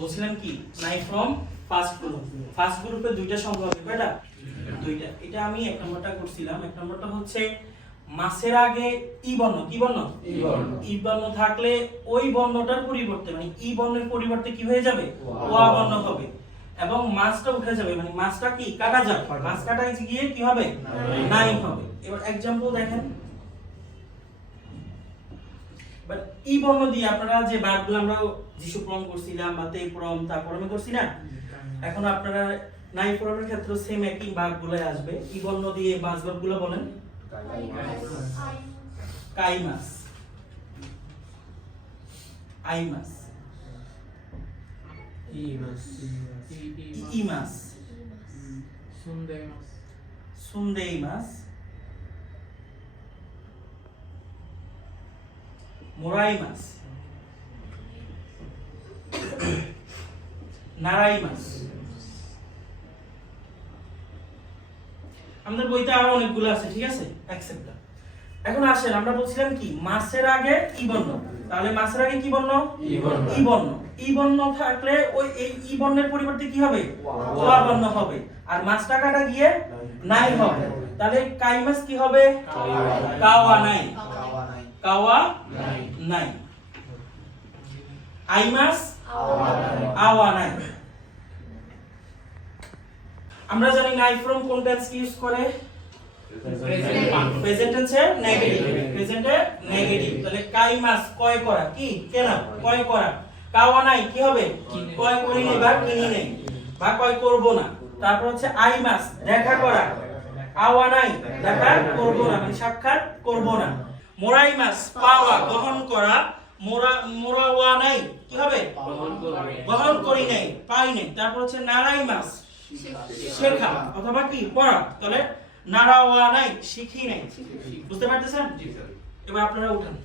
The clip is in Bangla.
বলছিলাম কি নাই ফ্রম ফার্স্ট গ্রুপ ফার্স্ট গ্রুপে দুইটা সংখ্যা হবে কয়টা দুইটা এটা আমি এক নম্বরটা করছিলাম এক নম্বরটা হচ্ছে মাসের আগে ই বর্ণ কি বর্ণ ই বর্ণ। ই বর্ণ থাকলে ওই বর্ণটার পরিবর্তে মানে ই বর্ণের পরিবর্তে কি হয়ে যাবে ওয়া। ওয়া বর্ণ হবে এবং মাছটা উঠে যাবে মানে মাছটা কি কাটা যাবে কাটা মাছ কাটা গিয়ে কি হবে নাই। নাই হবে এবার एग्जांपल দেখেন ই বর্ণ দিয়ে আপনারা যে বারগুলো আমরা যিশু প্রম করছিলাম বা তে প্রম তারপর আমি করছি না? এখন আপনারা নাই প্রমের ক্ষেত্রে সেম একই ভাগগুলো আসবে। ই বর্ণ দিয়ে মাছগুলো বলেন। কাই মাছ আই মাছ. ই- ই মাছ. সুন্দেই মাছ মোরাই মাছ। নারাই মাছ। আমাদের বইতে আরও অনেকগুলো আছে ঠিক আছে? অ্যাকসেপ্ট এখন আসেন আমরা বলছিলাম কি? মাছের আগে ই বর্ণ। তাহলে মাছের আগে কি বর্ণ? ই বর্ণ। ই বর্ণ। থাকলে ওই এই ই বর্ণের পরিবর্তে কি হবে? ওয়া। বর্ণ হবে। আর মাছ টাকাটা গিয়ে নাই হবে। তাহলে কাই মাছ কি হবে? কাওয়া নাই। কাওয়া নাই। আই মাছ আওয়া নাই। আমরা জানি নাই ফ্রম কোন টেন্স ইউজ করে? প্রেজেন্ট টেন্সে নেগেটিভ প্রেজেন্টে নেগেটিভ তাহলে কয় করা? কি? কেনা? কয় করা? কাওয়া নাই কি হবে? কয় করি নেই বা কিনি নেই। বা কয় করব না। তারপর হচ্ছে আই মাস দেখা করা। আওয়া নাই দেখা করব না মানে সাক্ষাৎ করব না। মোরাই মাছ পাওয়া গ্রহণ করা মোরা মোরা নাই। কি হবে? গ্রহণ করি নাই। পাই নাই। তারপর হচ্ছে নারাই মাছ। শেখা অথবা কি? পড়া। তাহলে নারাওয়া নাই শিখি নাই। বুঝতে পারতেছেন? এবার আপনারা উঠান।